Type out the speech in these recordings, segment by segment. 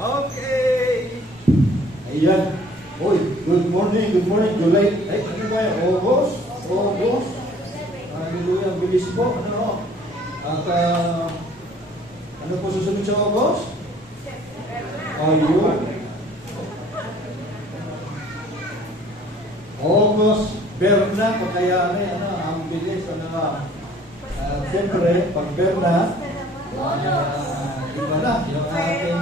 Okay. Ayan. Uy, good morning, July. Ay, ano ba yan? August. Hallelujah, bilis po. Ano? At, ano po susunod sa August? Ayun. August, Berna, pagkayari, ang bilis, siyempre, pag Berna, iba na, yung ating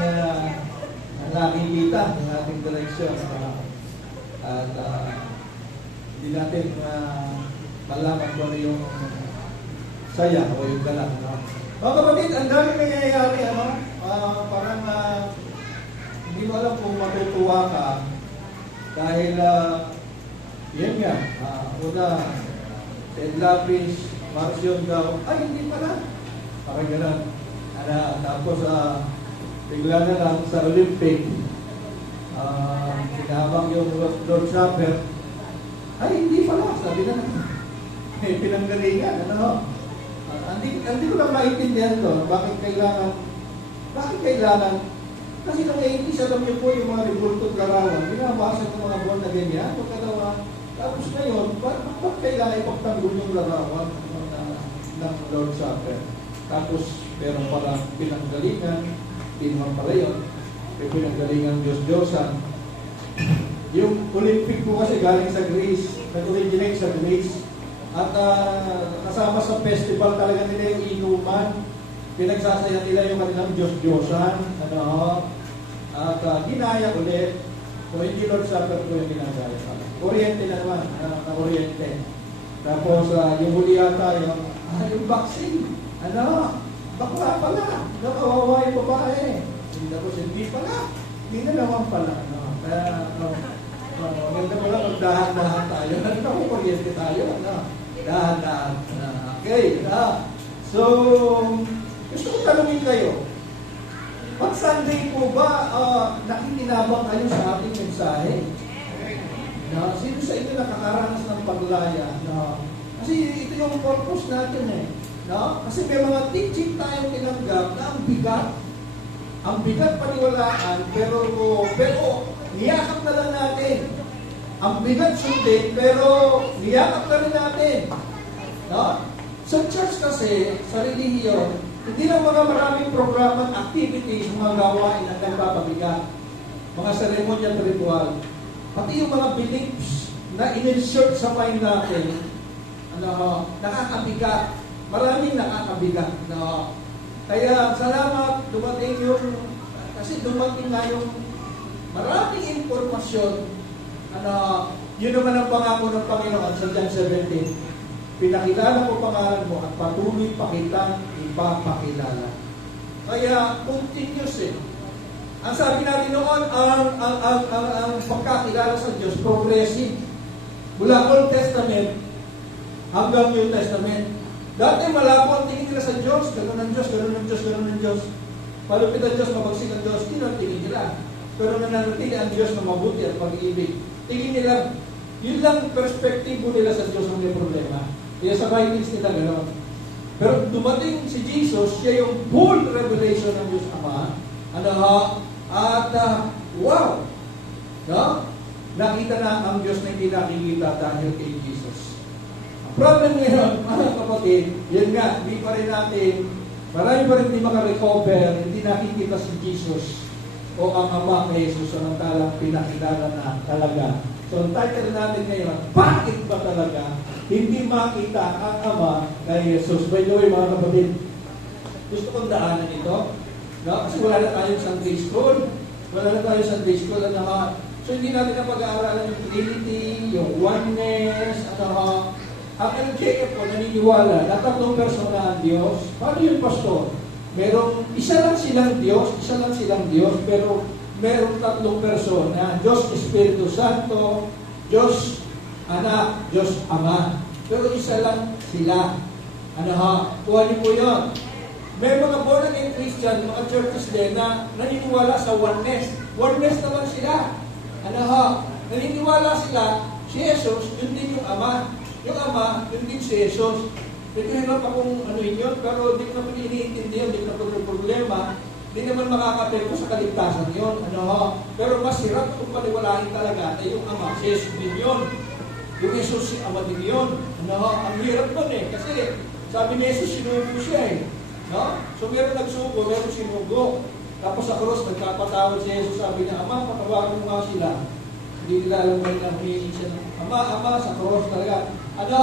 nakikita, yung ating direksyon. At hindi natin malaman kung ano yung saya o yung galang. Mga kapatid, ang dami nangyayari, parang hindi mo alam kung matutuwa ka dahil yan nga, una, Ted Lapis, Marcion daw, ay hindi pala. Parang gano'n. Tapos, bigla na lang sa Olympic, sinabang yung Lord Supper, ay hindi pala, sabi na pinanggalingan, hindi ko lang maintindihan to, bakit kailangan, kasi nung 80s, alam niyo po yung mga revoltod larawan, binabasa ng mga buwan na ganyan, pagkatawa, tapos ngayon, bakit kailangan ipagtanggol yung larawan ng Lord Supper? Tapos, meron pala pinanggalingan, hindi naman pala yun, may pinanggalingan Diyos-Diyosan. Yung Olympic po kasi galing sa Greece, nag-originate sa Greece, at kasama sa festival talaga nila yung inuman, pinagsasaya nila yung kanilang Diyos-Diyosan, at ginaya ulit. So, hindi Lord Supper po yung ginagaya. Oriente na naman, Oriente. Tapos, yung huli yata, yung vaccine. Bakla pala. Nakawawa yung babae. Tapos, hindi pala. Hindi na naman pala. Kaya, maganda pala magdahan-dahan tayo. Oriente tayo. Dahan-dahan. Okay. So, gusto ko tanungin kayo. Pag Sunday po ba, nakikinabang kayo sa ating mensahe? Sino sa inyo nakakaranas ng paglaya? Kasi ito yung purpose natin Kasi may mga teaching tayong tinanggap na ang bigat. Ang bigat paniwalaan, pero niyakap na lang natin. Ang bigat sundin, pero niyakap na rin natin. Sa church kasi, sa relihiyon, hindi lang mga maraming program at activities, mga gawain ang nagpapabigat. Mga seremonya at ritual. Pati yung mga beliefs na in-insert sa mind natin, nakakabigat. Maraming nakakabigat. Kaya salamat, dumating kasi dumating na yung maraming informasyon. Yun naman ang pangako ng Panginoon sa John 17. Pinakilala ko pangalan mo at patuloy pa kitang ipapakilala. Kaya continuous Ang sabi natin noon, ang pagkakilala sa Diyos, progressive. Mula Old Testament hanggang New Testament. Dati malabo ang tingin nila sa Diyos, gano'n ang Diyos, gano'n ang Diyos, gano'n ang Diyos. Palupit ang Diyos, mabagsik ang Diyos, hindi ang tingin nila. Pero nananatili ang Diyos na mabuti at pag-ibig. Tingin nila, yun lang perspektibo nila sa Diyos ang may problema. Kaya sa writings nila gano'n. Pero dumating si Jesus, siya yung full revelation ng Diyos Ama. Wow! Nakita na ang Diyos na hindi nakikita dahil kay Jesus. Ang problem ngayon, mga kapatid, yun nga, hindi pa rin natin, marami pa rin hindi makarecover, hindi nakikita si Jesus o ang Ama kay Jesus, samantalang pinakilala na talaga. So, ang title natin ngayon, bakit ba talaga hindi makita ang Ama kay Jesus? By the way, mga kapatid, gusto kong daanan ito. Kasi wala na tayong Sunday school. So, hindi natin na pag-aaralan yung Trinity, yung oneness, ang LJF po naniniwala na tatlong persona ang Diyos. Paano yun, Pastor? Isa lang silang Diyos, pero merong tatlong persona. Diyos Espiritu Santo, Diyos Anak, Diyos Ama. Pero isa lang sila. Kuha niyo po yun. May mga born-again Christian, mga churches din na naniniwala sa oneness. Oneness naman sila. Naniniwala sila, si Jesus, yun din yung Ama. Yung Ama, yun din si Jesus. Medyo hirap akong yun, pero hindi ko na iniintindi yun, hindi ko na problema. Hindi naman makakapekto sa kaligtasan yun. Ano ho? Pero mas hirap kung paniwalain talaga na yung Ama, si Jesus din yun. Yung Jesus, si Ama din yun. Ano ho? Ang hirap nun eh. Kasi sabi ni Jesus, sinugo siya eh. No? So meron nagsugo, meron sinugo. Tapos sa cross, nagkapatawad si Jesus. Sabi niya, Ama, patawagan mo nga sila. Hindi nila alam na humingi siya ng Ama, sa cross talaga. Ano?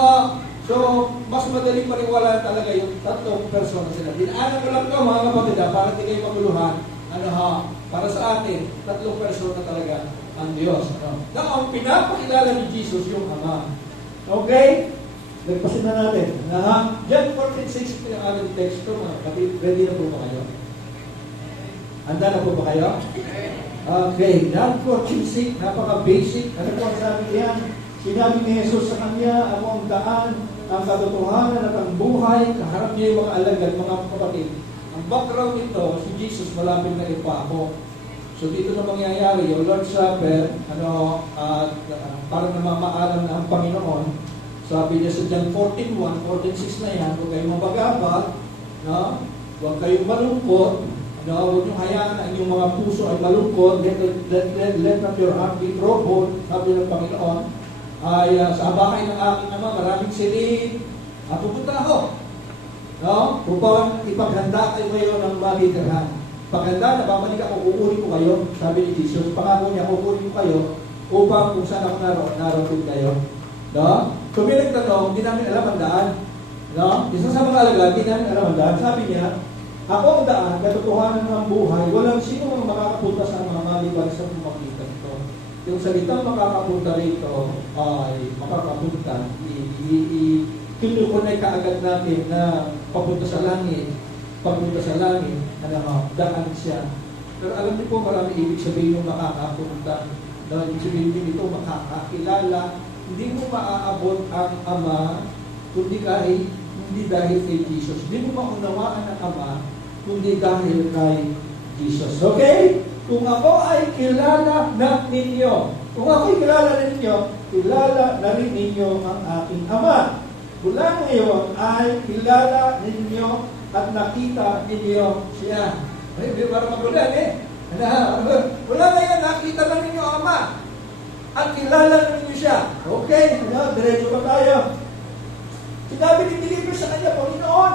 So, mas madali maniwala talaga yung tatlong persona sila. Dinaanan ko lang ito, mga kapatid, para hindi kayo maguluhan. Ano ha? Para sa atin, tatlong persona talaga ang Diyos. Ano? Na ang pinapakilala ni Jesus yung Ama. Okay? Nagpasin na natin. John 14:6 yung aming text ko, mga kapatid. Ready na po ba kayo? Handa na po ba kayo? Okay. John 14:6, napaka-basic. Ano po ang sabi niyan? Sinabi ni Jesus sa kanya, ako ang daan, ang katotohanan at ang buhay. Kaharap niya yung mga alagad, mga kapatid. Ang background nito, si Jesus malapit na ipako. So dito na mangyayari yung Lord's Supper, para namamaalam na ang Panginoon. Sabi niya sa John 14:1, 14:6 na yan, huwag kayong mabagabag, no? Huwag kayong malungkot, no? Huwag niyong hayaan na inyong mga puso ay malungkot, let not your heart be troubled, sabi ng Panginoon. Ay sa bahay ng aking Ama, maraming silid. Pupunta ako. No? Upang ipaghanda kayo ngayon ng malitirhan. Paghanda na, babalik ako, kukunin ko kayo. Sabi ni Jesus, pangako niya, kukunin ko kayo upang kung saan ako naroon kayo. No? So may nagtanong, hindi namin alam ang daan. No? Isa sa mga alagad, hindi namin alam ang daan. Sabi niya, ako ang daan, katotohanan ng buhay, walang sino ang makakapunta sa mga maliban sa pumagitan ito. Yung salitang makakapunta rito ay makakapunta. Kinukunay kaagad natin na papunta sa langit, daan siya. Pero alam niyo po, marami ibig sabihin yung makakapunta. No, ibig sabihin din ito, makakakilala. Hindi mo maaabot ang Ama, hindi dahil kay Jesus. Hindi mo maunawaan ang Ama, kundi dahil kay Jesus. Okay? Kung ako ay kilala na ninyo, kilala na rin ninyo ang aking Ama. Mula ngayon ay kilala ninyo at nakita ninyo siya. Ay, di ba magulan eh? Mula ngayon nakita na ninyo ang Ama at kilala na ninyo siya. Okay? Diretso pa tayo. Sinabi ni Filipe sa kanya, Panginoon,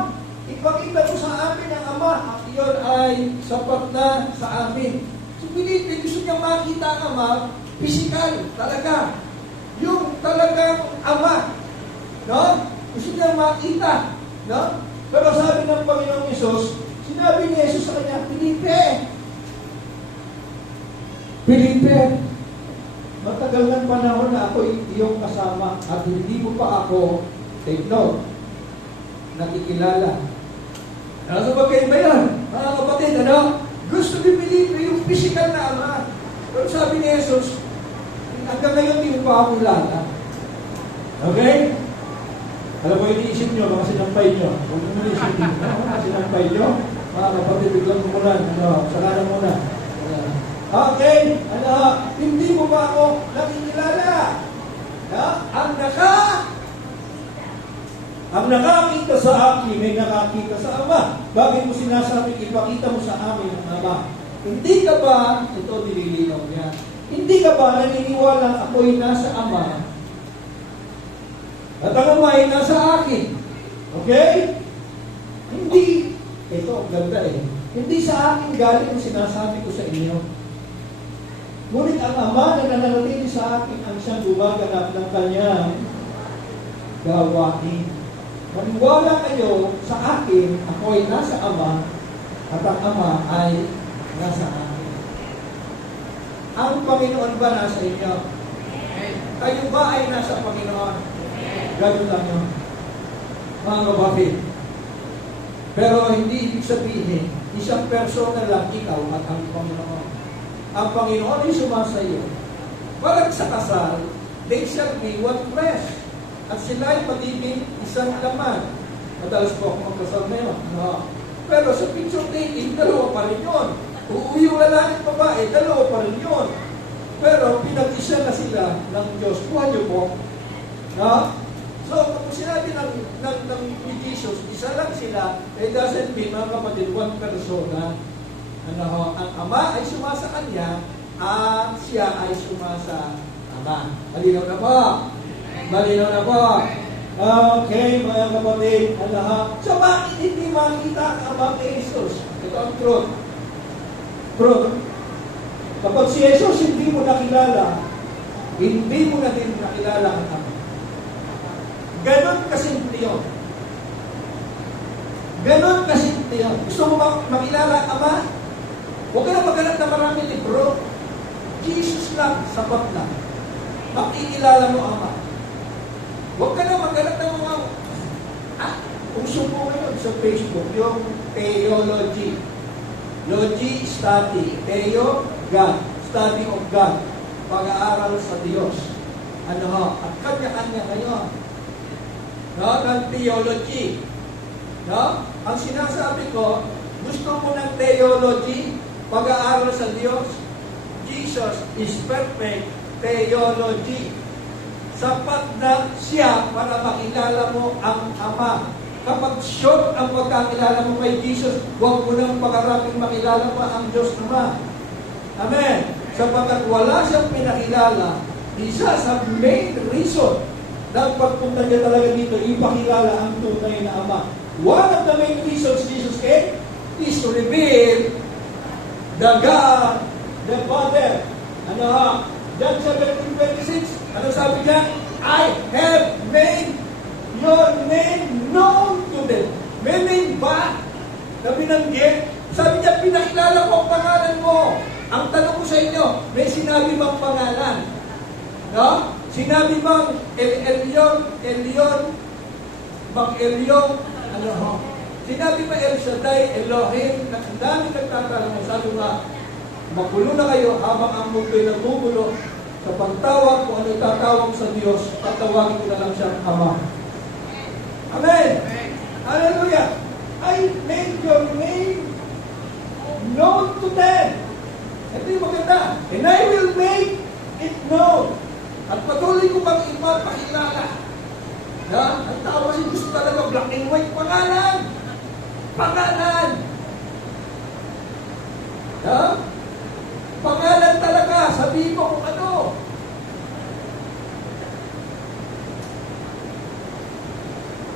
ipakita mo sa amin ang Ama at iyon ay sapat na sa amin. Si Filipe, gusto niyang makita ang Ama, physical, talaga. Yung talagang Ama. No? Gusto niyang makita. No? Pero sabi ng Panginoong Yesus, sinabi ni Jesus sa kanya, Filipe, matagal ng panahon na ako iyong kasama at hindi mo pa ako, take note, nakikilala. Ano ba kayo ba yan? Mga kapatid, ano? Gusto ni Filipe yung physical na Ama. Pero sabi ni Jesus, hanggang ngayon hindi mo pa ako kilala. Okay? Alam mo, iniisip nyo, mga sinampay nyo. Huwag mo iniisip nyo. Mga sinampay nyo. Mga kapatid, biglang kumulan. Salanan muna. Okay. Hindi mo ba ako nakikilala? Ang nakakita sa akin, may nakakita sa Ama. Bakit mo sinasabing ipakita mo sa amin ang Ama? Hindi ka ba, ito nililinaw niya, hindi ka ba naniniwala ako'y nasa Ama at ang Ama ay nasa akin? Okay? Hindi. Ito, ang ganda eh. Hindi sa akin galing ang sinasabi ko sa inyo. Ngunit ang Ama na nananatili sa akin ang siyang gumaganap ng kanyang gawain. Maniwala kayo sa akin, ako ay nasa Ama, at ang Ama ay nasa akin. Ang Panginoon ba nasa inyo? Kayo ba ay nasa Panginoon? Ganun lang yun. Mga kapatid. Pero hindi ibig sabihin, isang persona lang ikaw at ang Panginoon. Ang Panginoon ay sumasayo. Walang sa kasal, they shall be one flesh. At sila ay magiging isang laman. Madalas po ako magkasal na yun. No? Pero sa picture taking, dalawa pa rin yun. Uuwi yung lalaki at babae, dalawa pa rin yun. Pero pinag-isa na sila ng Diyos. Kuha niyo po. No? So, kung sinabi ng Jesus, isa lang sila, it doesn't mean, mga kapatid, one persona. Ano ho? Ang Ama ay sumasa Kanya at Siya ay sumasa Ama. Malinaw na po? Malinaw na po? Okay, mga kapatid. Ano ho? So, bakit hindi makita ang Ama kay Jesus? Ito ang truth. Truth. Kapag si Jesus hindi mo nakilala, hindi mo na din nakilala ang Ama. Ganon kasimple yun. Ganon kasimple yun. Gusto mo makilala ang Ama? Huwag ka na maghanap na maraming libro. Jesus lang, sapat lang. Makikilala mo ang Ama. Huwag ka na maghanap ng mga uso mo ngayon sa Facebook, yung theology. Logi, study. Theo, God. Study of God. Pag-aaral sa Diyos. Ano ho? At kanya-kanya ngayon. No? Ng theology. No? Ang sinasabi ko, gusto mo ng theology, pag-aaral sa Diyos, Jesus is perfect theology. Sapat na siya para makilala mo ang Ama. Kapag short ang pagkakilala mo kay Jesus, huwag mo nang pag-arapin makilala pa ang Diyos Ama. Amen. Sapagkat wala siyang pinakilala, isa sa main reason na pagpunta niya talaga dito, ipakilala ang tunay na Ama. One of the main reasons Jesus came is to reveal the God, the Father. Ano ha? John 17:26. Ano sabi niya? I have made your name known to them. May name ba na binanggit? Sabi niya, pinakilala ko ang pangalan mo. Ang tanong ko sa inyo, may sinabi bang pangalan? No? Sinabi bang Elyon, bang Elyon, ano ho? Sinabi ba El Shaddai, Elohim, ang dami nagtatanong, sabi nga, magulo na kayo habang ang mundo'y nagugulo sa pagtawag kung ano tatawag sa Diyos, tatawagin ko na lang siya Ama. Amen! Hallelujah! I made your name known to them. Ito yung maganda. And I will make it known. At patuloy ko pang ipapakilala. Ang tao kasi gusto talaga black and white pangalan. Pangalan. Pangalan talaga. Sabihin mo kung ano.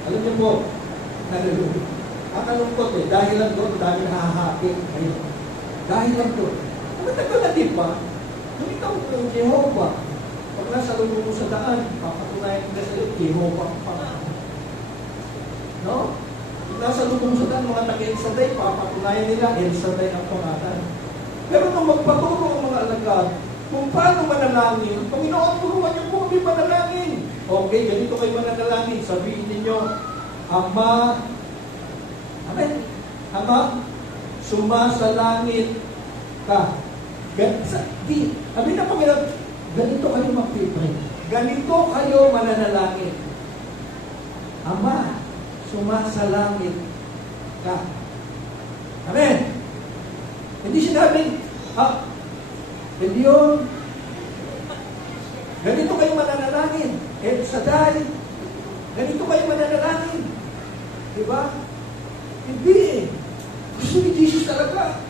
Alam niyo po, ang kalungkot dahil lang doon, dahil nahahapin ngayon. Dahil lang doon. Matagal na din ba? Kung ikaw ng Jehovah, pag nasa lulong mo sa daan, papatunayan ka sa iyo, Jehovah ang pangalan. No? Pag nasa lulong mo sa daan, mga taga-El Shaddai, papatunayan nila, El Shaddai ang pangalan. Pero nung magpaturo ang mga alagad, kung paano manalangin, Panginoon, turuan niyo po kami manalangin. Okay, ganito kayo manalangin. Sabihin ninyo, Ama, Amen. Ama, sumasalangit ka. Sabi na Panginoon, ganito kayo mag-pray. Ganito kayo mananalangin. Ama, sumasalangit ka. Amen. Hindi sinabing, hindi yun. Ganito kayo mananalangin. El Shaddai, ganito kayo mananalangin. Diba? Hindi. Gusto ni Jesus talaga,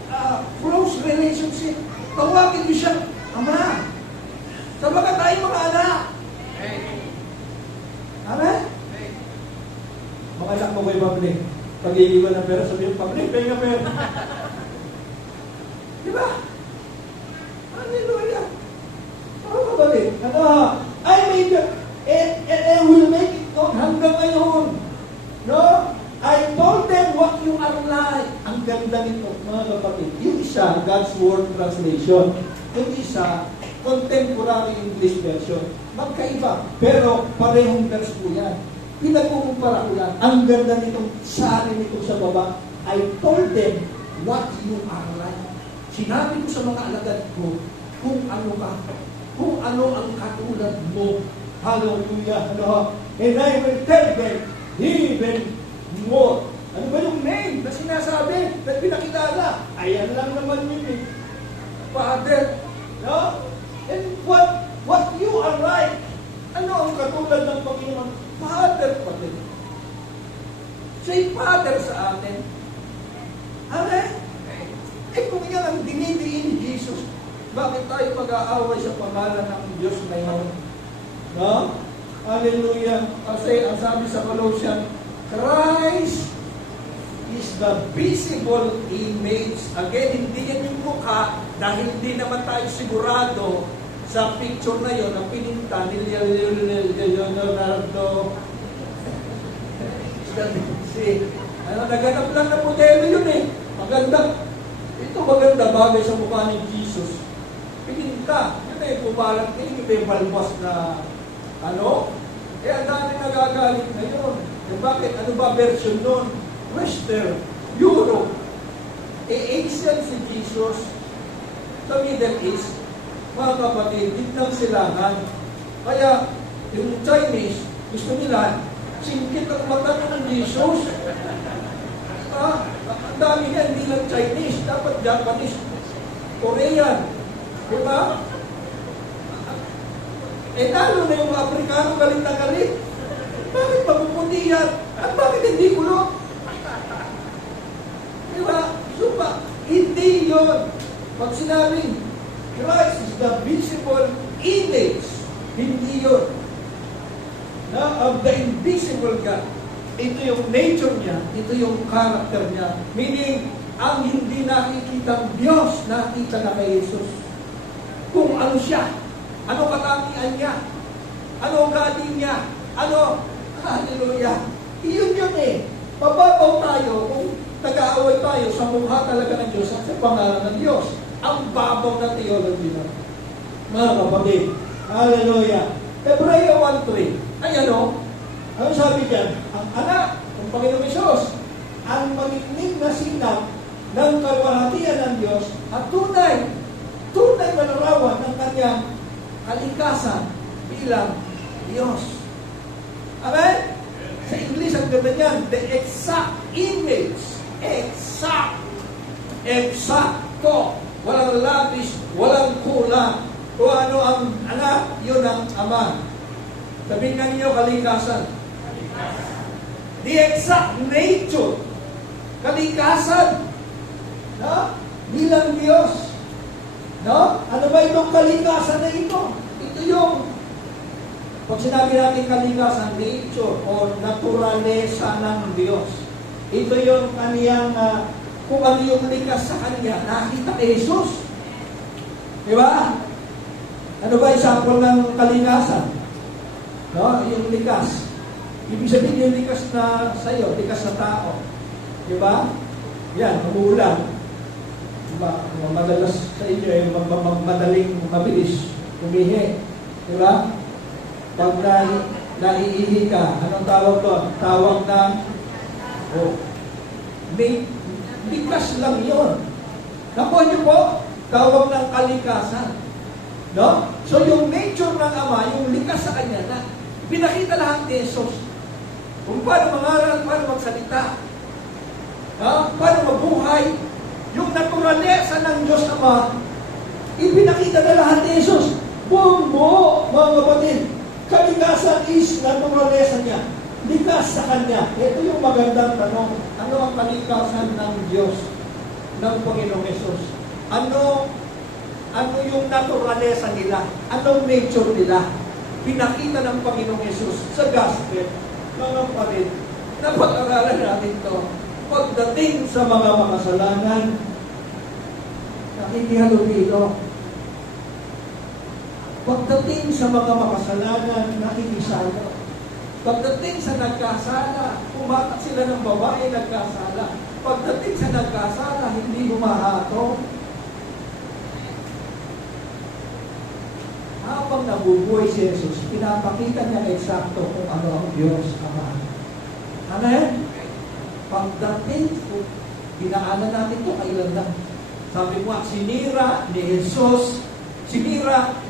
close relationship. Tawagin niyo siya, Ama. Sabagat tayo mga anak. Amen? Mga anak mo kayo, Pablik. Pag-iiwan ng pera, sabihin, Pablik, penga pera. Diba? Hallelujah. Ano ka ba rin? I made it, and I will make it known hanggang ngayon. No? I told them what you are like. Ang ganda nito, mga kapatid. Yung isa, God's Word Translation. Yung isa, Contemporary English Version. Magkaiba. Pero parehong verse po yan. Pinagkukumpara ko yan. Ang ganda nitong sari nito sa baba. I told them what you are like. Sinabi ko sa mga alagad ko kung ano ka. Kung ano ang katulad mo. Hallelujah. And I will tell them even more. Ano ba yung name na sinasabi na pinakilala? Ayan lang naman yun eh. Father. No? And what you are like. Ano ang katulad ng Panginoon? Father pa din. Say Father sa atin. Amen? Eh kung yan ang dinidiin ni Jesus, bakit tayo mag-aaway sa pangalan ng Diyos ngayon? No? Hallelujah. Kasi ang sabi sa Colossians, Christ is the visible image. Again, hindi yan yung mukha dahil hindi naman tayo sigurado sa picture na yon na pininta ni Leonardo da Vinci. Naganap lang na modelo yun eh. Maganda. Ito maganda bagay sa mukha ni Jesus. Pininta. Yun eh, pumalat niya. Ito yung balbas na ang dami nagagalit ngayon. Bakit? Ano ba version nun? Western, Europe. Asian si Jesus sa Middle East. Mga kapatid, gitnang silangan. Kaya, yung Chinese, gusto nila, singkit ang mata ng Jesus. Ang dami niya, hindi lang Chinese, dapat Japanese, Korean. Diba? Lalo na yung Afrikano galit na galit. Bakit mapuputi yan? At bakit hindi kulot? Diba? Supa, hindi yun. Pag sinabing, Christ is the visible image, hindi yun. Of the invisible God. Ito yung nature niya, ito yung character niya. Meaning, ang hindi nakikitang Diyos, nakita na kay Jesus. Kung ano siya, ano katangian niya, ano ugali niya, hallelujah. Iyon yun eh. Pababaw tayo kung nag-aaway tayo sa mukha talaga ng Diyos at sa pangalan ng Diyos. Ang babaw na theology na. Mga kapatid, hallelujah. Hebreo 1:3. Ay ano sabi dyan? Ang anak ng Panginoong Hesus, ang manignig na sinag ng kalwalhatian ng Diyos at tunay na larawan ng kanyang kalikasan bilang Diyos. Amen? Sa English, ang ganda niyan, the exact image. Eksakto. Walang labis, walang kulang. O ano ang anak, yun ang ama. Sabihin nga ninyo, kalikasan. The exact nature. Kalikasan. No? Bilang Diyos. No? Ano ba itong kalikasan na ito? Ito yung, pag sinabi natin kalikasan, nature o naturalesa ng Diyos. Ito yung kaniyang, kung ano yung likas sa Kanya, nakita kay Jesus. Diba? Ano ba example ng kalikasan? No? Yung likas. Ibig sabihin yung likas na sa'yo, likas na tao. Diba? Yan, umuulan. Diba? Madalas sa inyo, madaling mabilis umihi. Diba? Pag naiihi ka, anong tawag doon? Tawag ng may likas lang yun. Nakuha niyo po, tawag ng kalikasan. No? So yung nature ng Ama, yung likas sa Kanya na pinakita lahat ni Jesus. Kung paano mangaral, paano magsalita, paano mabuhay, yung naturalesa ng Diyos Ama, ipinakita na lahat ni Jesus. Buong buo, mga kapatid, kalikasan is naturalesa niya. Likas sa Kanya. Ito yung magandang tanong. Ano ang kalikasan ng Diyos, ng Panginoong Jesus? Ano yung naturalesa nila? Anong nature nila? Pinakita ng Panginoong Jesus sa gospel. Mga kapatid, napag-aralan natin ito. Pagdating sa mga makasalanan, nakikihalubilo. Pagdating sa mga makasalanan, nakikisalo. Pagdating sa nagkasala, pumatak sila ng babae, nagkasala. Pagdating sa nagkasala, hindi humahato. Habang nabubuhay si Jesus, pinapakita niya eksakto kung ano ang Diyos Ama. Amen? Pagdating, binaanan natin ito kailan lang. Sabi mo, sinira ni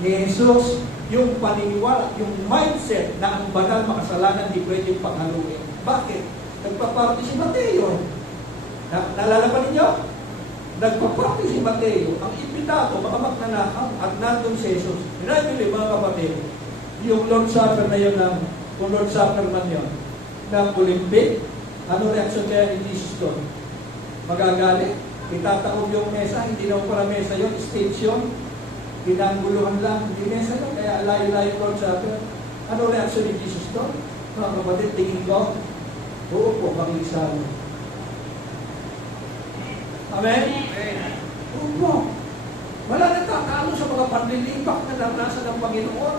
Jesus yung paniniwala, yung mindset na ang banal makasalanan di pwedeng panghaluin. Bakit? Nagpaparty si Mateo. Naalala pa ninyo? Nagpaparty si Mateo. Ang imbitado, makamagnanakaw at nandun si Jesus. Pinabili mga kapatid, yung Lord Supper na yun, kung Lord Supper man yun, ng Olympic, ano reaction kaya ni Jesus doon? Magagalit? Itataob yung mesa, hindi naman pala mesa yun, stage yun. Ginangguluhan lang, hindi mesa yun. Kaya layo-layo Lord sa atin. Ano reaction ni Jesus to? Mga kapatid, tingin ko, oo po, makikisama. Amen? Oo po. Wala nagkakalo sa mga panlilipak na naranasan ng Panginoon.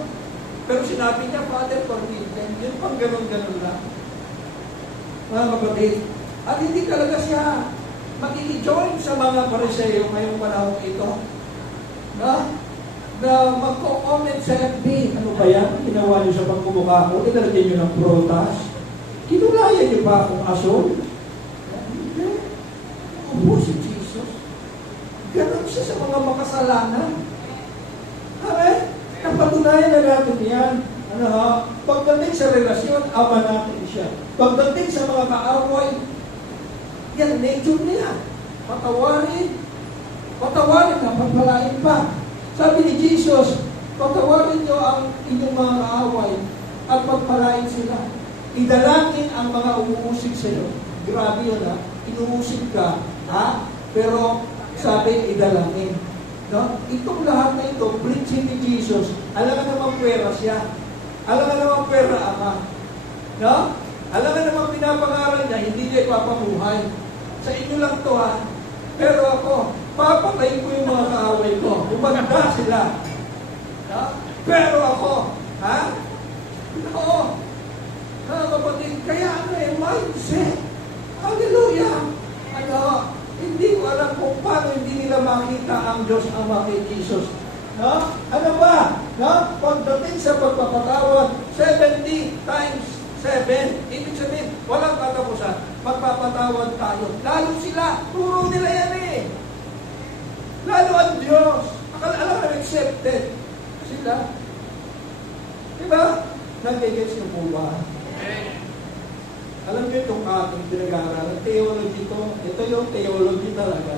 Pero sinabi niya, Father, forgive them. Yun pang ganun-ganun lang. Mga kapatid, at hindi talaga siya makiki-join sa mga Pariseo ngayong panahon ito. Na magko-comment sa FB. Ano ba yan? Ginawa niyo sa pagkumukha ko. Inalagyan niyo ng protas. Kinulayan niyo ba akong asol? Hindi. Opo si Jesus. Ganon siya sa mga makasalanan. Amen? Napatunayan na natin yan. Ano ha? Pagdating sa relasyon, ama natin siya. Pagdating sa mga kaaway, yan, nature niya. Patawarin. Patawarin na, pagpalain pa. Sabi ni Jesus, patawarin niyo ang inyong mga kaaway at pagpalain sila. Idalangin ang mga umuusig sa iyo. Grabe yun ha. Inuusig ka, ha? Pero sabi, idalangin. No? Itong lahat na ito, preaching ni Jesus, alam nga naman pwera siya. Alam nga naman pwera ama. No? Alam nga naman pinapangaral niya, hindi niya ipapamuhay. Sa inyo lang to ha. Pero ako, papatay ko yung mga kaaway ko. Umanda sila. No? Pero ako, ha? Oo. Mga kapatid, kaya ano mindset. Hallelujah. Ano? Hindi ko alam kung paano hindi nila makita ang Diyos Ama kay Jesus. No? Ano ba? No? Pagdating sa pagpapatawad, 70 times 7, ibig sabihin, walang katapusan. Magpapatawad tayo. Lalo sila, turo nila yan eh. Lalo ang Diyos. Alam na accepted. Sila. Diba? Nag-gets niyo po ba? Alam niyo itong ating pinag-aaralan, theology to. Ito yung theology talaga.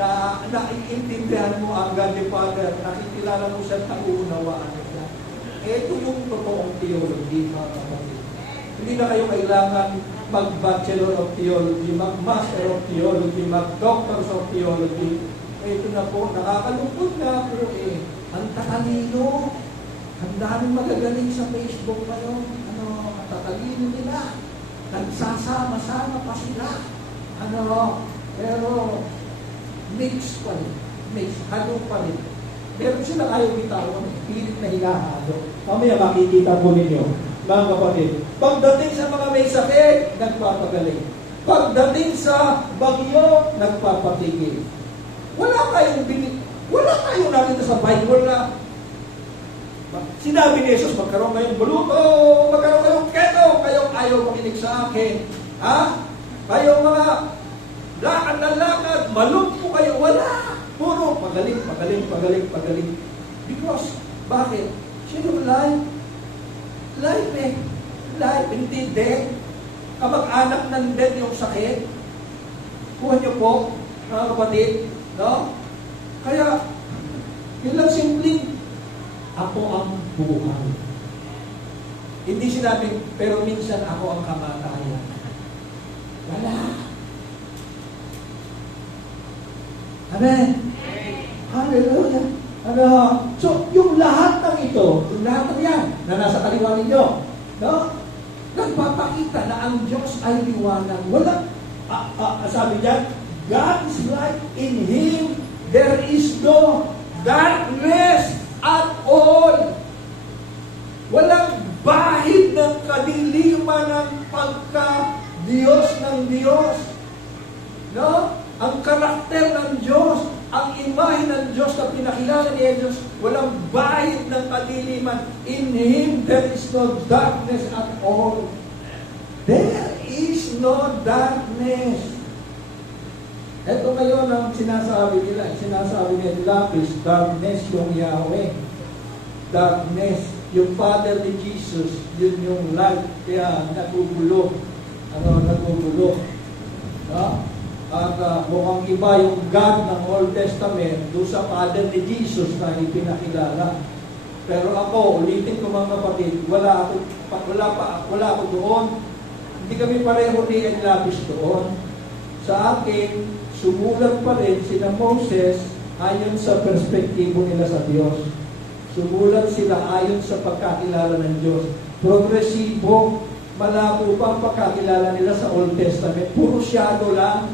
Na naiintindihan mo ang God the Father, nakikilala mo siya, nauunawaan mo siya. Ito yung totoong theology, mga kapatid. Hindi na kayo kailangan mag-Bachelor of Theology, mag-Master of Theology, mag-Doctors of Theology. Ito na po, nakakalungkot na po eh. Ang tatalino. Ang daming magagaling sa Facebook ngayon. Ang tatalino nila. Nagsasama-sama pa sila. Pero mix pa rin. Halo pa rin. Meron sila ayaw bitawan. Pilit na hinahalo. Mamaya makikita po ninyo, mga kapatid. Pagdating sa mga may sakit, nagpapagaling. Pagdating sa bagyo, nagpapatigil. Wala tayong nakita sa Bible na sinabi ni Jesus, magkaroon kayong buluto, magkaroon kayong keto, kayong ayaw makinig sa akin. Ha? Kayong mga lakad na lakad, malumpo kayo, wala. Puro pagaling. Because, bakit? Sino life? Life eh. Life, hindi death. Kamag-anak ng death yung sakit. Kuha niyo po, mga kapatid, no? Kaya, yun lang simpleng, ako ang buhay. Hindi sinabi, pero minsan ako ang kamatayan. Wala. Amen. Hallelujah. So, yung lahat ng ito, yung lahat ng yan, na nasa kaliwa ninyo, no? Nagpapakita na ang Diyos ay liwanag. Wala. Sabi niya, God is light, in Him there is no darkness at all. Walang bahid ng kadiliman ng pagka-Diyos ng Diyos. No? Ang karakter ng Diyos, ang imahe ng Diyos na pinakilala ni Jesus, walang bahid ng kadiliman. In Him there is no darkness at all. There is no darkness. Ito ngayon ang sinasabi nila. Sinasabi nila, is darkness yung Yahweh. Darkness. Yung Father ni Jesus, yun yung light. Kaya nagugulo. Nagugulo. No? At mukhang iba yung God ng Old Testament doon sa Father ni Jesus na ipinakilala. Pero ako, ulitin ko mga kapatid, wala ako doon. Hindi kami pareho ni Enlabis doon. Sa akin, sumulat pa rin sina Moses ayon sa perspektibo nila sa Diyos. Sumulat sila ayon sa pagkakilala ng Diyos. Progresibo, malabo pa ang pagkakilala nila sa Old Testament. Puro shadow lang,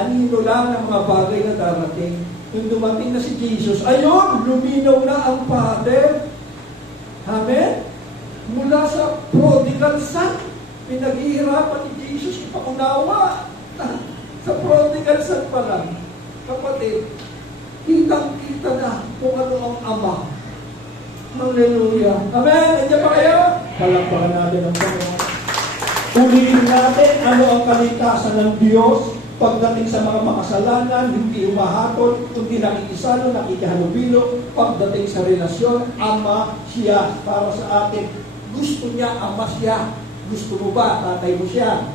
anino lang ang mga bagay na darating. Nung dumating na si Jesus, ayun, luminaw na ang Father. Amen? Mula sa prodigal son, pinaghihirapan ni Jesus ipaunawa. Sa prodigal son pa lang, kapatid, kitang-kita na kung ano ang Ama. Hallelujah. Amen? Nandiyan pa kayo? Palakpakan natin ang Panginoon. Ulitin natin ano ang kaligtasan ng Diyos pagdating sa mga makasalanan, hindi humahatol, kundi nakikisalo, nakikihalubilo, pagdating sa relasyon, Ama siya para sa atin. Gusto niya, Ama siya. Gusto mo ba? Tatay mo siya.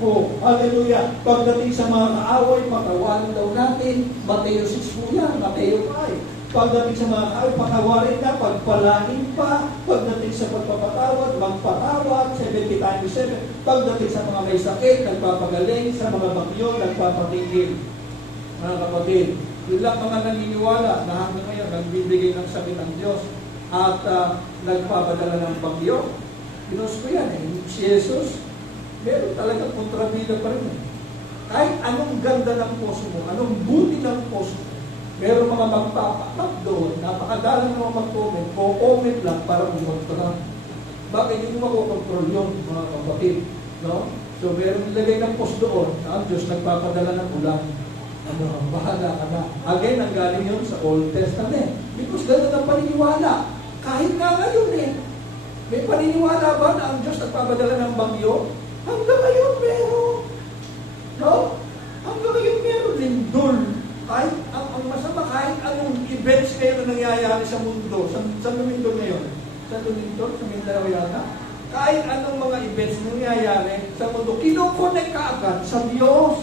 Oh, hallelujah. Pagdating sa mga kaaway, patawarin daw natin. Mateo 6 po yan, Mateo 5. Pagdating sa mga kaaway, patawarin na, pagpalain pa. Pagdating sa pagpapatawad, magpatawad, 70 times 7. Pagdating sa mga may sakit, nagpapagaling. Sa mga bagyo, nagpapatigil. Mga kapatid, yun lang mga naniniwala na hanggang ngayon, nagbibigay ng sakit ang Diyos at nagpapadala ng bagyo. Pinos ko yan eh. Si Jesus, meron talagang kontrabida pa rin. Kahit anong ganda ng poso mo, anong buti ng poso mo, meron mga magpapatak doon, napakadalang mga mag-comment, o comment lang para umontra. Bakit hindi mo makokontrol yun, mga kapatid? No? So meron nilagay ng post doon, na ang Diyos nagpapadala ng ulan. Ano, bahala ka na. Again, ang galing yun sa Old Testament. Because gano'n ang paniniwala. Kahit nga ngayon eh, may paniniwala ba na ang Diyos nagpapadala ng bagyo? Hanggang ngayon meron. No? Hanggang ngayon meron lindol. Kahit ang masama, kahit anong events ngayon na nangyayari sa mundo. Saan lumindol ngayon? Saan lumindol? Sa Mindanao yata? Kahit anong mga events na nangyayari sa mundo, kinukonek ka agad sa Diyos.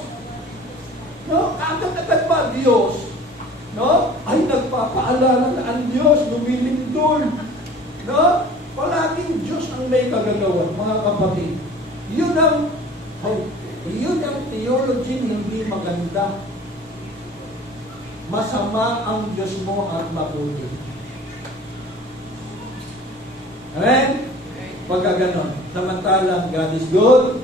No? Agad-agad ba Diyos? No? Ay, nagpapaalala na ang Diyos, lumilindol. No? Palaging Diyos ang may kagagawan, mga kapatid. Yun ang theology hindi maganda. Masama ang Diyos mo at mabuti. Amen? Pagka ganon. Samantalang God is good.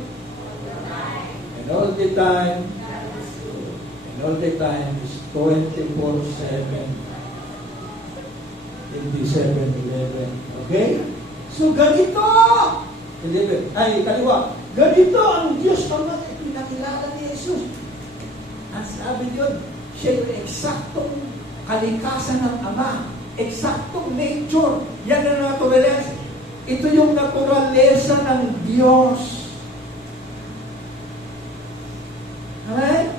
And all the time. And all the time is 24/7. Hindi 7-11. Okay? So ganito! 11. Ay, kaliwa. Ganito ang Diyos ang pinakilala ni Jesus. Ang sabi yun, siya yung eksaktong kalikasan ng Ama. Eksaktong nature. Yan ang naturaleza. Ito yung naturaleza ng Diyos. Alright?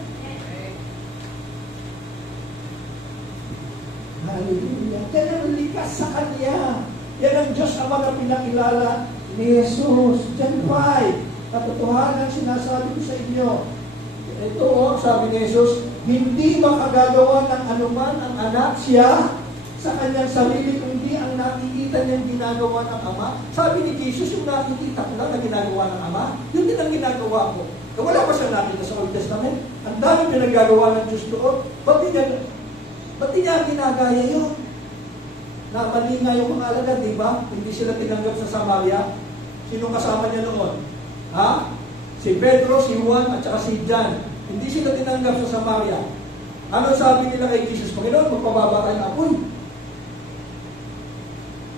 Hallelujah. Yan ang likas sa Kanya. Yan ang Diyos ang mga pinakilala ni Jesus. John 5. Katotohanan sinasabi ko sa inyo. Ito, sabi ni Jesus, hindi makagagawa ng anuman ang anak siya sa kanyang sarili, kundi ang nakikita niyang ginagawa ng Ama. Sabi ni Jesus, yung nakikita ko lang na ginagawa ng Ama, yun din ang ginagawa ko. E wala pa siya nakita sa Old Testament. Ang dami pinagagawa ng Diyos doon. Ba't di niya ginagaya yun? Na mali nga yung mga alagad, di ba? Hindi sila tinanggap sa Samaria. Sino kasama niya noon? Ha? Si Pedro, si Juan, at saka si John. Hindi sila tinanggap sa Samaria. Ano sabi nila kay Jesus? Panginoon, magpababa tayo ng apoy.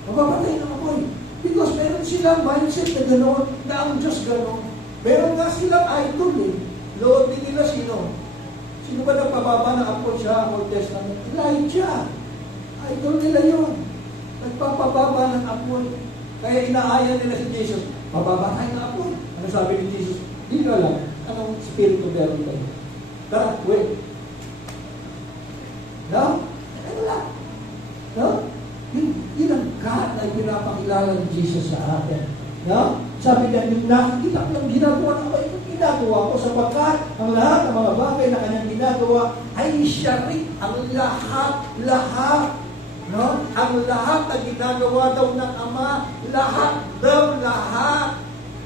Magpababa tayo ng apoy. Because meron silang mindset na gano'n, na ang Diyos gano'n. Meron nga silang idol eh. Lord din nila sino? Sino ba nagpababa ng apoy sa Old Testament? Elijah. Idol nila yun. Nagpapababa ng apoy. Kaya inaaya nila si Jesus, pababa tayo ng apoy. Ano sabi ni Jesus? Hindi ka lang. Anong spirito meron tayo? Tara, wait. No? Ano lang? No? Yun ang God ay pinapakilala ni Jesus sa atin. No? Sabi niya, yung nakikita ko yung ginagawa na ako, yung ginagawa ko sapagkat ang lahat ng mga bagay na kanyang ginagawa ay siya rin ang lahat. No? Ang lahat na ginagawa daw ng Ama, lahat.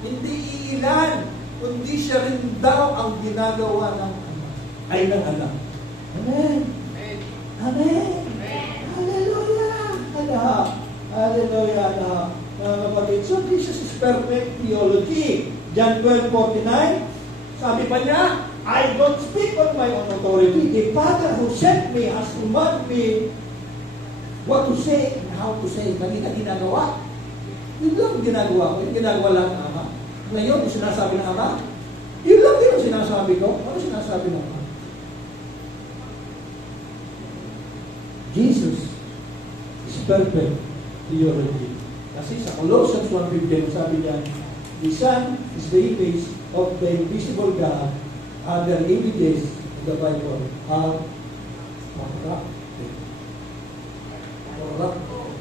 Hindi iilan, kundi siya rin daw ang ginagawa ng Ama. ay ng anak. Amen. Amen. Hallelujah. Anak. Hallelujah. Anak. Mga kapatid, so Jesus is perfect theology. John 12:49, sabi pa niya, I don't speak on my own authority. The Father who sent me has commanded me what to say and how to say. Mali na ginagawa. Yun lang ginagawa ko. Yung ginagawa lang ng Ama. Ngayon, yung sinasabi ng Ama, yun lang din ang sinasabi ko. Ano sinasabi ng Ama? Jesus is perfect theology. Kasi sa Colossians 1:15, sabi niya, the Son is the image of the invisible God, and the images in the Bible are corrupted. Corrupted.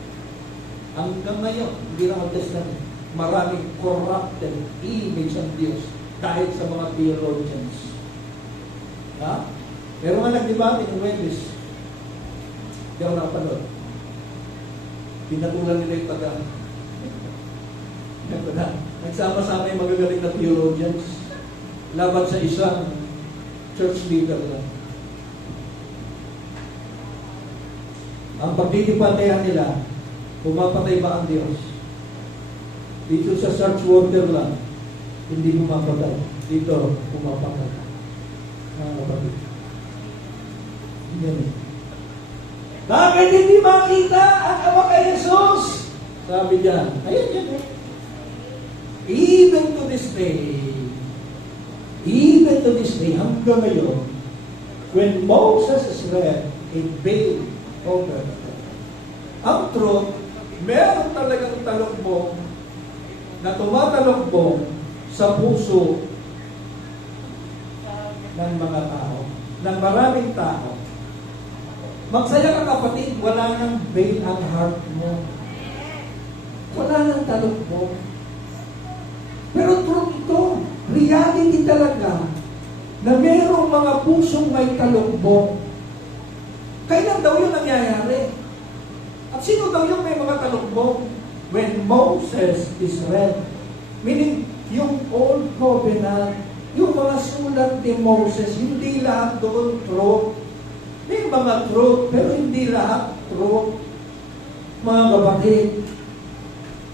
Hanggang ngayon, hindi lang ang Testament, maraming corrupted image ng Diyos dahil sa mga theologians. Ha? Pero nga nag-debate ng Webis, hindi ako nakapanood. Pinatulan nila yung taga. Nagsama-sama yung magagaling na theologians laban sa isang church leader lang. Ang pagdidipatehan nila, pumapatay ba ang Diyos? Dito sa search water lang, hindi pumapatay. Dito, pumapatay. Mga kapatid. Ganyan. Bakit hindi makita ang Ama kay Jesus? Sabi diyan, ayan yan eh. Even to this day, hanggang ngayon, when Moses is read, it veiled over the earth. Ang truth, meron talagang talukbong na tumatalukbong sa puso ng mga tao, ng maraming tao. Magsaya ka kapatid, wala nang veil ang heart mo. Wala nang talukbong. Pero truth ito, reality talaga, na merong mga pusong may talukbong. Kailan daw yun nangyayari? At sino daw yung may mga talukbong? When Moses is read. Meaning, yung Old Covenant, yung mga sulat ni Moses, hindi lahat doon truth. May mga truth, pero hindi lahat truth. Mga kapatid,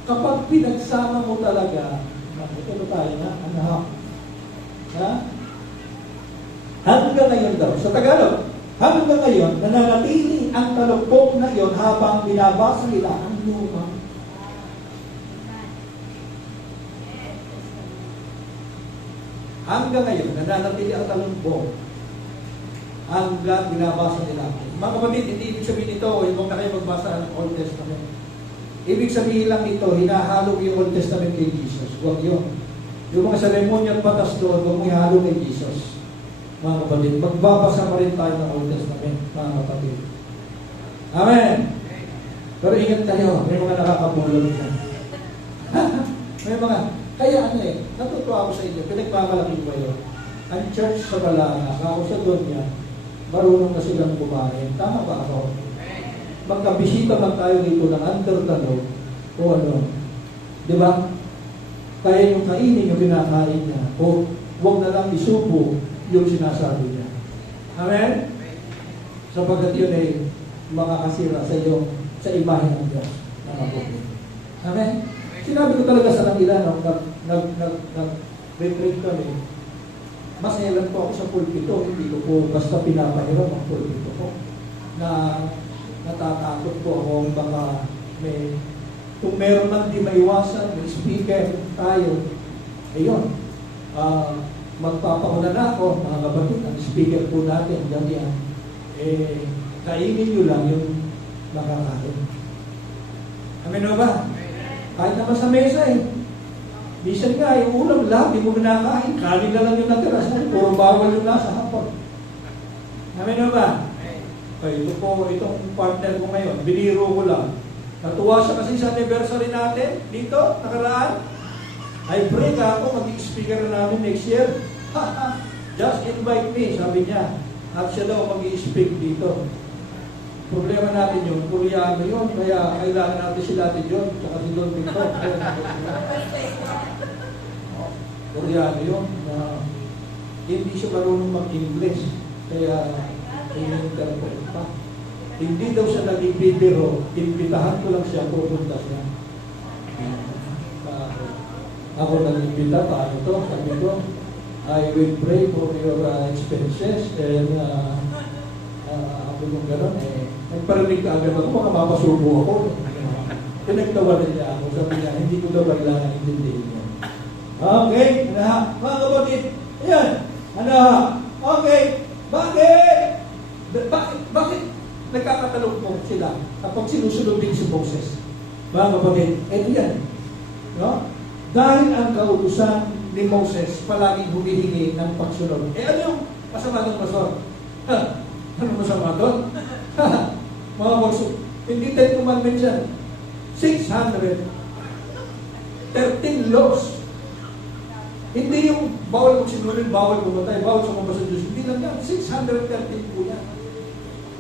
kapag pinagsama mo talaga, ito tayo na, anak. Ha? Hanggang ngayon daw, sa Tagalog, hanggang ngayon, nananatili ang talukbong na iyon habang binabasa nila ang lumang. Hanggang ngayon, nananatili ang talukbong hanggang binabasa nila. Mga kapatid, hindi ibig sabihin ito, huwag na kayo magbasa ng Old Testament. Ibig sabihin lang ito, hinahalo yung Old Testament kay Jesus. Huwag yun. Yung mga seremonyang batas doon, huwag mo ihalo kay Jesus. Mga kapatid, magbabasa pa rin tayo ng Old Testament, mga kapatid. Amen! Pero ingat tayo, may mga nakakabulog na. May mga, kaya ano natutuwa ako sa inyo, pinagmamalaki ko kayo. Ang church sa Balanga, ako sa Donya, marunong na silang kumain. Tama ba ako? Magkabisita man tayo dito ng undertalo o ano. Di ba? Kaya yung kainin yung kinakain niya o huwag na lang isubo yung sinasabi niya. Amen? Sapagkat yun ay makakasira sa iyong sa imahe ng Diyos. Amen? Sinabi ko talaga sa kanila nung nag-retreat kami, masaya lang po ako sa pulpito, hindi ko po basta pinapahirap ang pulpito ko. Na natatakot po ako baka may, kung meron man di maiwasan, may speaker tayo, ayun, magpapauna na ako, mga kapatid, ang speaker po natin, ganyan, kainin nyo lang yung nakakain. Amen o ba? Kahit naman sa mesa Bisan nga, yung ulam lang, di mo kinakain, kanin na lang yung natira, puro bawal yung nasa hapon. Amen o ba? Okay, ito po, itong partner ko ngayon, biniro ko lang. Natuwa siya kasi sa anniversary natin, dito, nakaraan. I pray ka ako, mag-i-speaker na namin next year. Just invite me, sabi niya. At siya daw mag-i-speak dito. Problema natin yun, Koreano yun, kaya kailangan natin si Dati John, tsaka si Don Victor. Koreano yun, hindi siya marunong mag-English. Kaya, in-interpret pa. Hindi daw siya naging bibiro, imbitahan ko lang siya, pupunta siya. Ako nag-imbita, paano to? Sabi ko, I will pray for your expenses and ako kung gano'n nagparinig ka agad ako, baka mapasubo ako. Pinagtawanan niya ako, sabi niya, hindi ko daw kailangan intindihin mo. Okay, mga kapatid, ayan, okay, bakit nagkakatalog po sila kapag sinusunod din si Moses? Mga kapatid, eto yan, no? Dahil ang kautusan ni Moses palaging humihingi ng pagsunod. Ano yung masama ng masor? Ano masama doon? Mga pagsunod. Hindi 10 commandments yan. 613 laws. Hindi yung bawal magsinunod, bawal pumatay, bawal sa mga Diyos. Hindi lang yan. 613 po yan.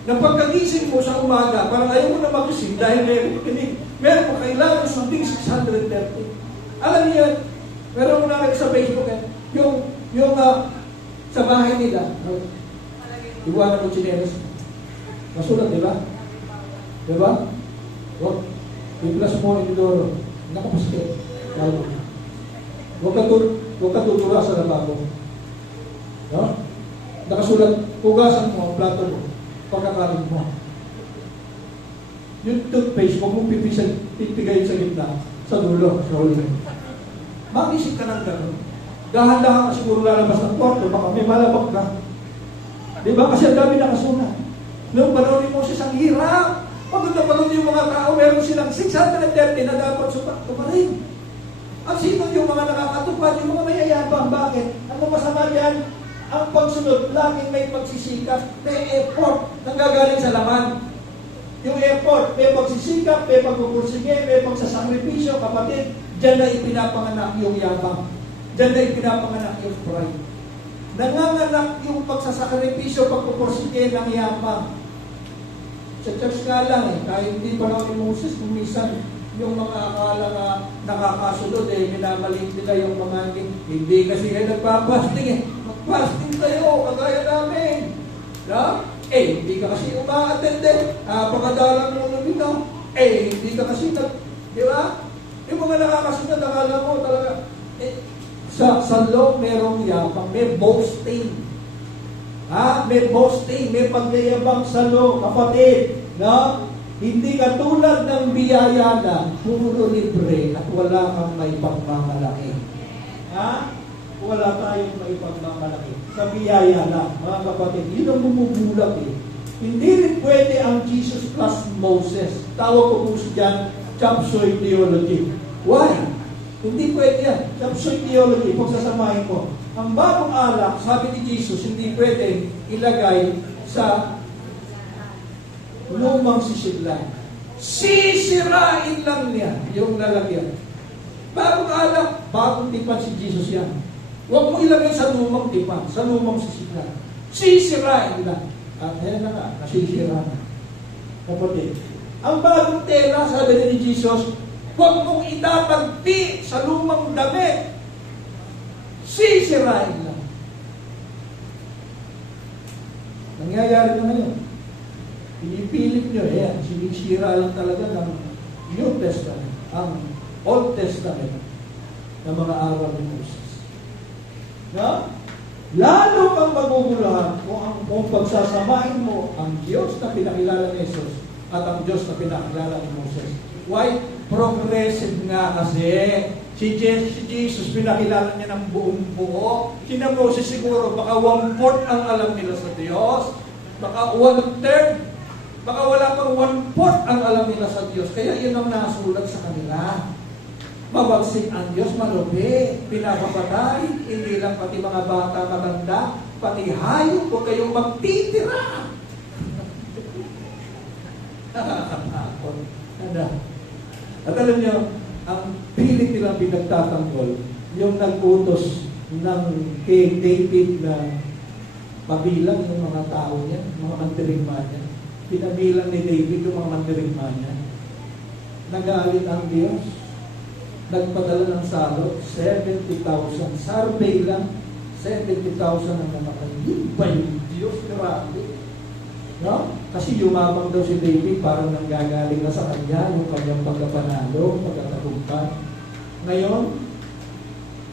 Nang pagkagising mo sa umaga, parang ayaw mo na magising dahil meron mo kailangan sunding 613. Alam niyo yan, meron mo nakita sa Facebook yung sa bahay nila, iwanan mo chineros. Masulat, di ba? Di ba? I-plus mo yung idoro. Nakapasket. Huwag ka tutura sa lababo. No? Nakasulat, hugasan mo ang plato mo, pagkakarin mo. Yung toothpaste, huwag mong pipigayin sa gitna, sa dulo, sa huli. Mag-isip ka ng gano'n. Dahan-dahan ka siguro lalabas ng kwarto, baka may malabag ka. Di ba? Kasi ang dami nakasulat. Noong panahon ni Moses, ang hirap. Pagod na pagod yung mga tao, meron silang 630 na dapat tumarin. At sino yung mga nakakatupad, yung mga mayayabang? Bakit? Ano masama yan? Ang pagsunod, laging may pagsisikap, may effort na gagaling sa laman. Yung effort, may pagsisikap, may pagpupursige, may pagsasakripisyo, kapatid, diyan na ipinapanganak yung yabang. Diyan na ipinapanganak yung pride. Nanganganak yung pagsasakripisyo, pagpupursige ng yabang. Sa church nga lang kahit hindi pa lang ni Moses, kung minsan, yung mga akala na nakakasunod, minamalit nila yung mga hindi kasi kayo nagpapasting Magpasting kayo, kagaya namin. No? Hindi ka kasi uma-attend pagkadalang mo lumitaw. Hindi ka kasi di ba? Yung mga nakakasunod, akala mo talaga, sa loob merong yapang, may boasting. May boasting, may pagyayabang sa loob, kapatid. No? Hindi ka tulad ng biyaya na puro libre at wala kang may pagmamalaki. Wala tayong may pagmamalaki. Sa biyaya na, mga kapatid, yun ang bumubulag Hindi rin pwede ang Jesus plus Moses. Tawag ko po siya chapsoy theology. Why? Hindi pwede yan. Chapsoy theology, pagsasamahin mo. Ang bagong alak, sabi ni Jesus, hindi pwede ilagay sa lumang sisidlan. Sisirain lang niya yung lalagyan. Bagong alak, bagong tipan si Jesus yan. Huwag mo ilagay sa lumang tipan, sa lumang sisidlan. Sisirain lang. At ayan na nga, nasisira na. Kapatid, ang bagong tela, sabi ni Jesus, huwag mong itatagpi sa lumang damit. Sisirain lang. Nangyayari na ngayon. Pinipilit nyo, sinisira lang talaga ng New Testament, ang Old Testament ng mga aral ni Moses. No? Lalo kang maguguluhan kung pagsasamahin mo ang Diyos na pinakilala ni Jesus at ang Diyos na pinakilala ni Moses. Why? Progressive nga kasi. Si Jesus pinakilala niya ng buong buo. Si Moses siguro, baka 1/4 ang alam nila sa Diyos. Baka 1/3. Baka wala pang 1/4 ang alam nila sa Diyos. Kaya yun ang nasulat sa kanila. Mabagsik ang Diyos, malupi, pinapapatay, hindi lang pati mga bata matanda, pati hayop, huwag kayong magtitira. At alam niyo, ang pilit nilang pinagtatanggol, yung nag-utos ng kay David na mabilang yung mga tao niya, mga mandirigma niya. Pinabilang ni David yung mga mandirigma niya. Nagalit ang Diyos. Nagpadala ng salot, 70,000. Survey lang, 70,000 ang namatay. Yun ba yung Diyos, grabe. No? Kasi yumabang daw si David, parang nanggagaling na sa kanya yung kanyang pagkapanalo, pagkatagumpay. Ngayon,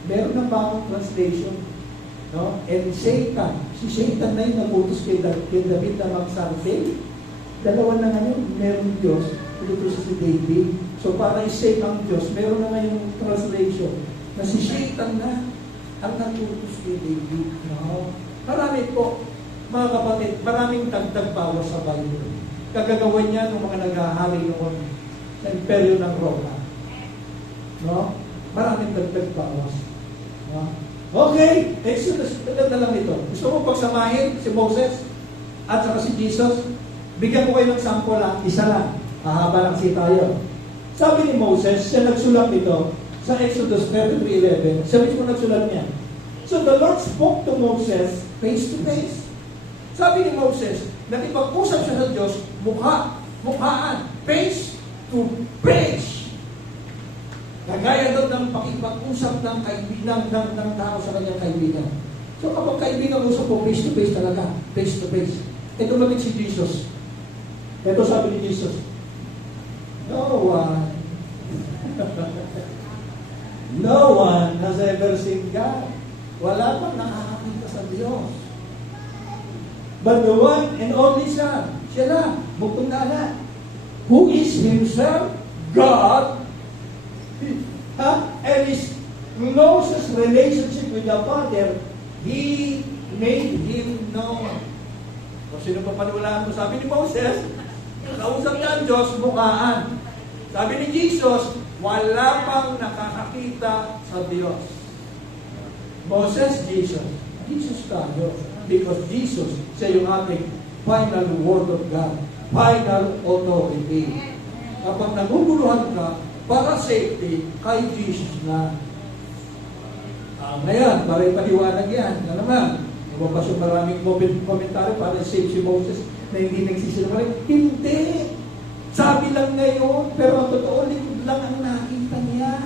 meron na bagong translation. No? And Satan, si Satan na yung nagutos kay David na magsabi. Dalawa na ngayon, meron Diyos, pinutusan si David. So para i-save ang Diyos, meron na ngayong translation na si Satan na ang nagutos kay David. No? Marami po, mga kapatid, maraming dagdag bawas sa Bible. Kagagawan niya ng mga naghahari noon sa imperyo ng Roma. No? Maraming dagdag bawas. No? Okay, Exodus, na lang ito. Gusto mo pagsamahin si Moses at saka si Jesus? Bigyan ko kayo ng sample lang, isa lang. Mahaba lang si tayo. Sabi ni Moses, siya nagsulat nito sa Exodus 33:11. Siya mismo nagsulat niya. So the Lord spoke to Moses face to face. Sabi ni Moses, nakipag-usap siya sa Diyos, mukhaan, face to face. Nagaya daw ng pakipag-usap ng kaibigan ng tao sa kanyang kaibigan. So kapag kaibigan usap po, face to face talaga, face to face. Ito dumating si Jesus. Ito sabi ni Jesus, no one has ever seen God. Wala pang nakakakita sa Diyos. But the one and only Son, siya lang, buktong na anak, who is Himself God, and His closest relationship with the Father, He made Him known. O sino pa paniwalaan mo? Sabi ni Moses, kausap niya ang Diyos, mukhaan. Sabi ni Jesus, wala pang nakakakita sa Diyos. Moses, Jesus. Jesus tayo. Because Jesus, siya yung ating final word of God. Final authority. Kapag naguguluhan ka, para safety, kay Jesus na. Ngayon, para ipaliwanag yan. Na naman, lumabas yung maraming komentaryo para save si Moses na hindi nagsisinungaling. Hindi! Sabi lang ngayon, pero ang totoo, likod lang ang nakita niya.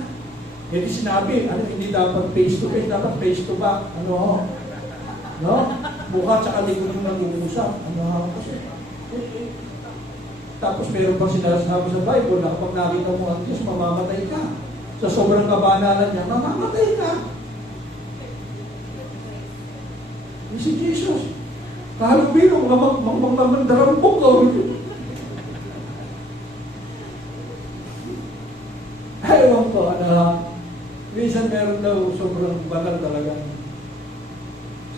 Hindi sinabi, hindi dapat face to face, dapat face to back. No? Mukha tsaka likod yung nag-uusap. Kasi tapos meron pang sinasabi sa Bible na kapag nakita mo ang Diyos, mamamatay ka. Sa sobrang kabanalan niya, mamamatay ka. Si Jesus, kahalo bilong, mamandarambok ka. Ewan ko, minsan meron daw sobrang banal talaga.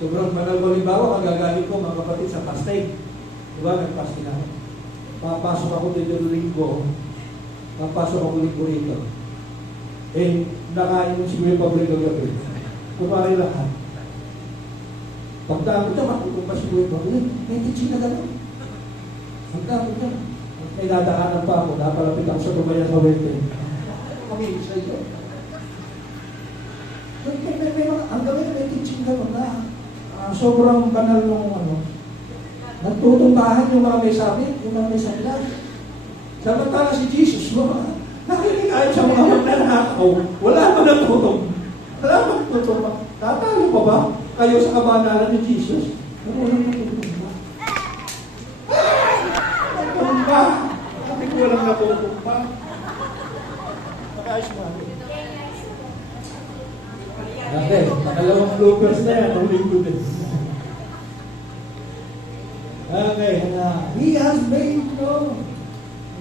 Sobrang banal. Halimbawa, kagagaling ko mga kapatid sa fasting. Diba, nag-fasting ako. Papasok ako dito linggo. Papasok ako linggo rito. Nakain mo siguro yung paborito gabi. Kumari lahat. Pagdamot ka, makukumpas siguro yung paborito. May teaching na gano'n. Pagdamot ka. May nadaanan pa ako. Napalapit ako sa tumaya sa wete. Pag-iis sa iyo. Hanggang ngayon may teaching gano'n na. Sobrang banal nung nagtutuntahan yung mga may sabi, yung mga may salila. Samantala si Jesus, nakinig kayo sa mga magnanakaw, wala pa natutong. Wala pa natutong. Tatalo pa ba kayo sa kabanalan ni Jesus? Walang natutong ba? Natutong ba? Sabi ko walang natutong ba? Nakaayos mo. Okay, nakalawang bloopers na yan, ang linggo din. Okay, He has made known.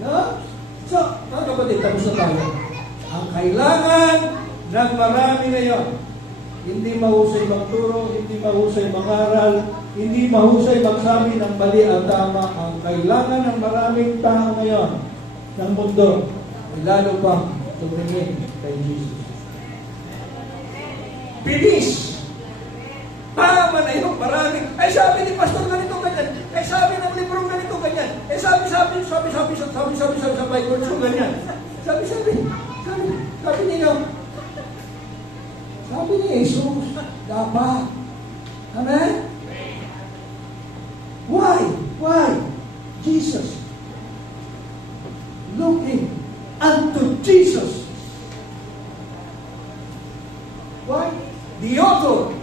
No? So, mga kapatid, tapos na tayo. Ang kailangan ng marami ngayon, hindi mahusay magturo, hindi mahusay mangaral, hindi mahusay magsabi ng mali at tama. Ang kailangan ng maraming tao ngayon ng mundo, ay lalo pang tumingin kay Jesus. Bilis! Tama na yung maraming, sabi ni pastor ganito ganyan, sabi ng librong ganito ganyan, sabi sa Bible so ganyan. Sabi niyo, sabi ni Jesus, dapat. Amen? Why? Jesus. Looking unto Jesus. Why? The author,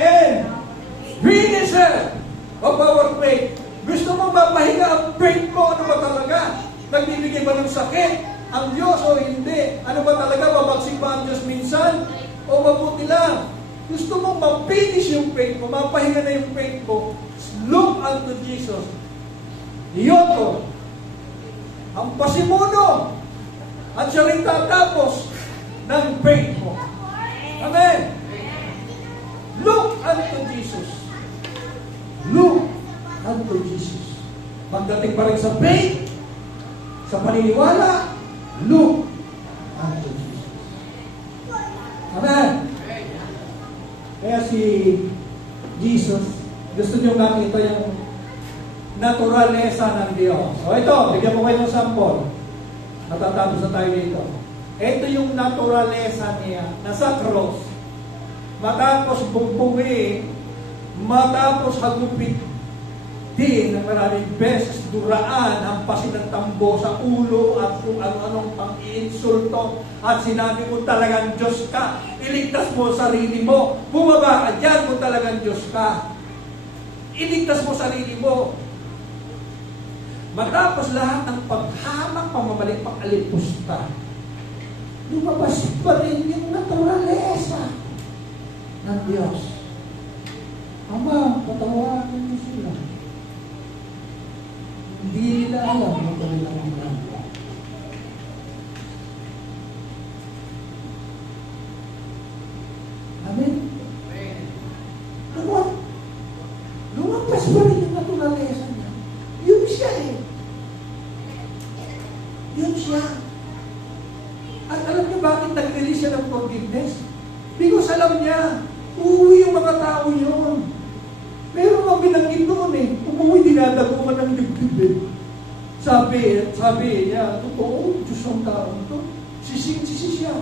and ba ng sakit ang Diyos o hindi? Ano ba talaga, babagsik ba ang Diyos minsan? O mabuti lang? Gusto mong ma-finish yung faith mo, mapahinga na yung faith mo, look unto Jesus. Iyon to. Ang pasimuno at siya rin tatapos ng faith mo. Amen. Look unto Jesus. Look unto Jesus. Pagdating pa rin sa faith, sa paniniwala, look unto Jesus. Amen. Kaya si Jesus, gusto niyo makita yung naturalesa ng Diyos. O ito, bigyan ko kayo ng sample. Matatapos na tayo dito. Ito yung naturalesa niya, nasa cross. Matapos bugbugin, matapos hagupit din ng maraming beses, duraan, hampasin ng tambo sa ulo at kung ano-anong pang-iinsulto at sinabi mo talagang Diyos ka, iligtas mo sarili mo, bumaba ka dyan kung talagang Diyos ka, iligtas mo sarili mo. Matapos lahat ng paghamak, pamamalik, pang-alipusta, lumabas pa rin yung naturalesa ng Diyos. Ama, patawarin mo sila. Hindi nila alam ang kanilang ginagawa. Amen? Lumabas pa rin yung naturalesa niya. Yun siya eh. Yun siya. At alam niyo bakit nag-release siya ng forgiveness? Because alam niya, uuwi yung mga tao yun. Pero ang binanggit doon eh, umuwi dinadaguman ng dibdib eh. Sabi niya, totoo, Diyos ang tao ito. Sising-sisi siya.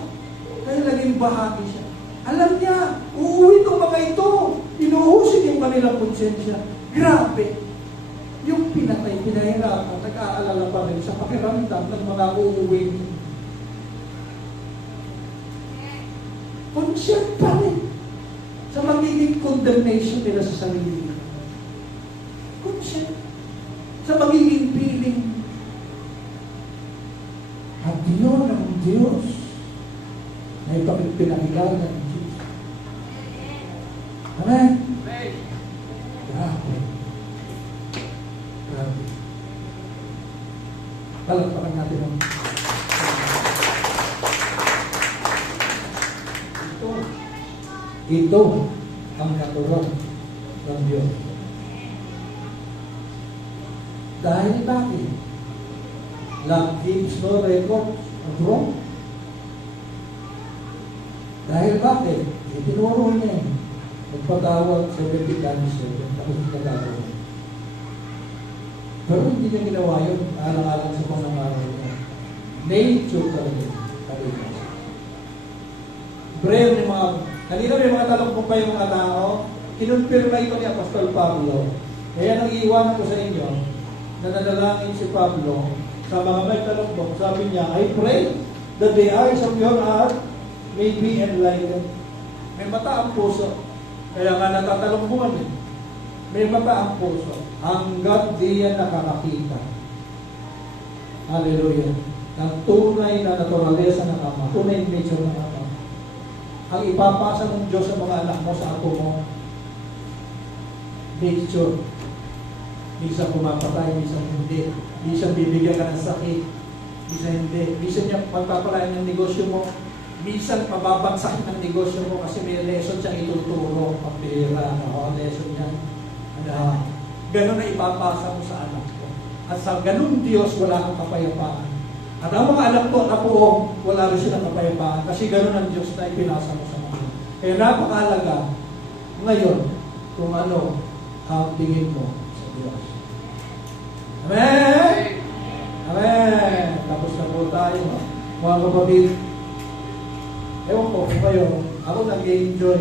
Kaya naging bahagi siya. Alam niya, uuwi itong mga ito. Inuhusin yung kanilang konsensya. Grabe. Yung pinatay, pinahirapan, nag-aalala pa rin sa pakiramdam ng mga uuwi niya. Concern pa rin sa magiging condemnation nila sa sarili nila. Concern sa magiging feeling. At yun ang Diyos na ipagpinakilala ng Diyos. Amen? Grabe. Grabe. Palagpakan natin ang ito ang natural ng Diyos. Dahil bakit? Love keeps no record of wrong. Dahil bakit? Itinuro niya eh. Nagpatawag 70 times 7, tapos nagagawa. Pero hindi niya ginawa yun, alang-alang sa pangangaral niya. Nature talaga. Prayer ni mga kanina may mga talong pa yung mga tao, kinonfirma ito ni Apostol Pablo. Kaya nang iiwanan ko sa inyo, na nanalangin si Pablo sa mga may talong, sabi niya, I pray that the eyes of your heart may be enlightened. May mata ang puso. Kaya nga natatalongbuhan eh. May mata ang puso. Hanggat di yan nakakakita. Hallelujah. Ng tunay na naturalesa ng Ama. Tunay nature ng Ama. Ang ipapasa ng Diyos sa mga anak mo, sa apo mo, nature. Minsan pumapatay, minsan hindi. Minsan bibigyan ka ng sakit, minsan hindi. Minsan niya pagpapalain ng negosyo mo, minsan pababagsak ng negosyo mo kasi may lesson siyang ituturo. Pagbihira, lesson niya. Ganun na ipapasa mo sa anak ko. At sa ganun Diyos, wala kang kapayapaan. At ang mga anak ko, apo, wala rin silang kapayapaan kasi gano'n ang Diyos na ipinasa mo sa mga. Kaya napakahalaga ngayon kung ano ang tingin mo sa Diyos. Amen? Amen! Tapos na po tayo. Mga kapatid, ewan ko kung kayo, ako nag-enjoy.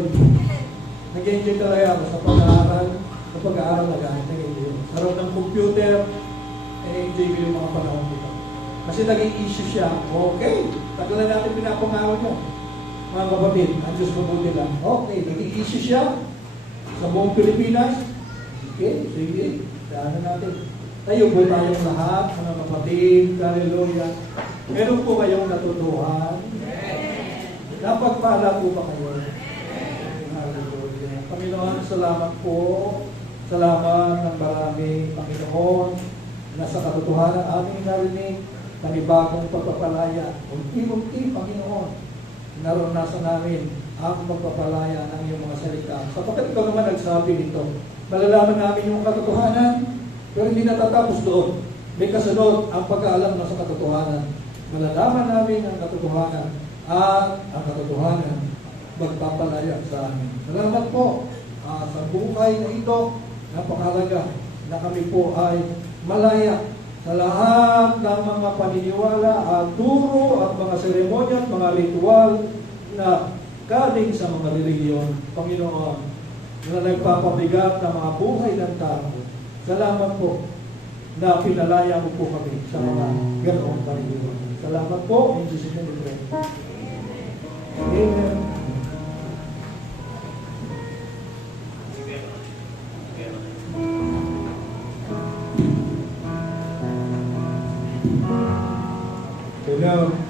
Nag-enjoy talaga ako sa pag-aaral. Sa pag-aaral nag-enjoy. Sa road ng computer, enjoy ko yung mga panahon dito. Kasi naging issue siya, okay, tagalan natin pinapangaraw niya. Mga kapatid, ang Diyos mabuti lang. Okay, naging issue siya sa buong Pilipinas. Okay, sige, daanan natin. Tayo po tayong lahat, mga kapatid, hallelujah. Meron po kayong natutuhan? Napagpala po ba kayo? Hallelujah. Panginoon, salamat po. Salamat ng marami, Panginoon, na sa katotohanan aming narinig, panibagong pagpapalaya. Unti-unti, Panginoon, naranasan namin ang pagpapalaya ng iyong mga salita. Sapagkat ikaw naman nagsabi nito, malalaman namin yung katotohanan, pero hindi natatapos doon. May kasunod ang pag-aalam na sa katotohanan. Malalaman namin ang katotohanan at ang katotohanan magpapalaya sa amin. Salamat po sa buhay na ito. Napakahalaga na kami po ay malaya sa lahat ng mga paniniwala at turo at mga seremonya at mga ritual na galing sa mga reliyon. Panginoon, na nagpapabigat ng mga buhay ng tao. Salamat po na pinalaya mo po kami sa mga ganoong paniniwala. Salamat po. In Jesus' name we pray. Amen. Amen.